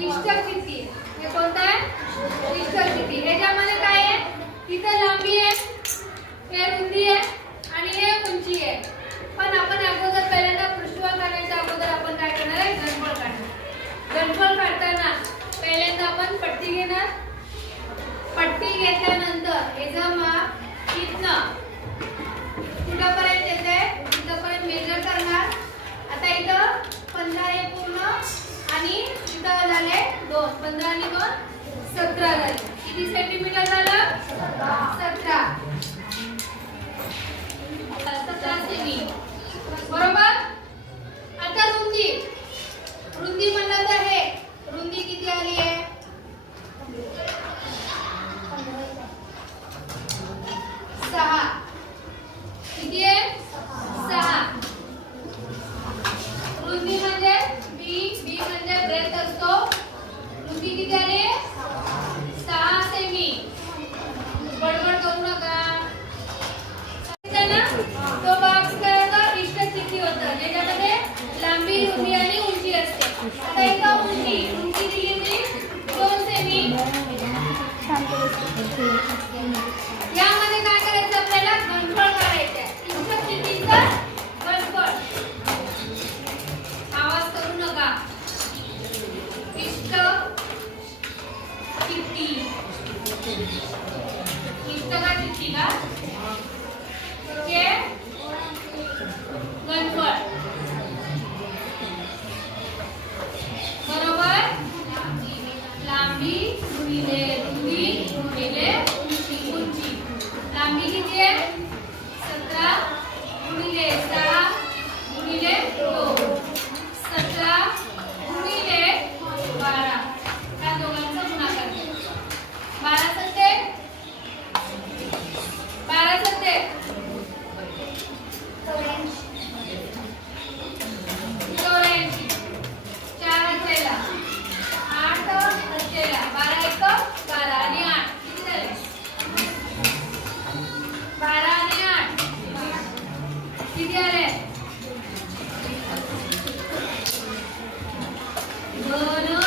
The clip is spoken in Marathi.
इष्टक किती हे कोणतं आहे इष्टक किती ह्याच्यामध्ये काय आहे तिथे लांबी आहे हे रुंदी आहे आणि हे उंची आहे पण आपण अगोदर पहिल्यांदा पृष्ठभाग काढायच्या अगोदर आपण काय करणार आहे घनफळ काढणार घनफळ काढताना पहिल्यांदा आपण पट्टी घेणार पट्टी घेतल्यानंतर याचा माप इथनं कुठपर्यंत येते तिथपर्यंत मेजर करणार आता इथं 15 हे पूर्ण आणि इथं झाले 2 15 आणि 2 17 झाले किती सेंटीमीटर झालं 17 सेमी बरोबर आता रुंदी रुंदी म्हणलं तर हे रुंदी किती आली आहे 6 किती आहे 6 रुंदी म्हणजे बी म्हणजे ब्रेथ असतो रुंदी किती आली 6 सेमी बडबड करू नका तो बॉक्स करायचा इष्टक किती होतं ज्याच्यामध्ये लांबी रुंदी आणि उंची असते आता इथं उंची दिली मी 2 सेमी यामध्ये काय करायचं आपल्याला घनफळ काढायचं इष्टक कितीचं घनफळ आवाज करू नका इष्टक किती इष्टका किती का ओके घनफळ बरोबर लांबी गुणिले रुंदी गुणिले उंची लांबी किती आहे 17 गुणिले 6 गुणिले 2 17 गुणिले 12 या दोघांचा गुणाकार 12 सत्ते 12 सत्ते 84 4 असेला 8 असेला 12 1 12 आणि 8 किती झाले 12 आणि 8 किती आले 2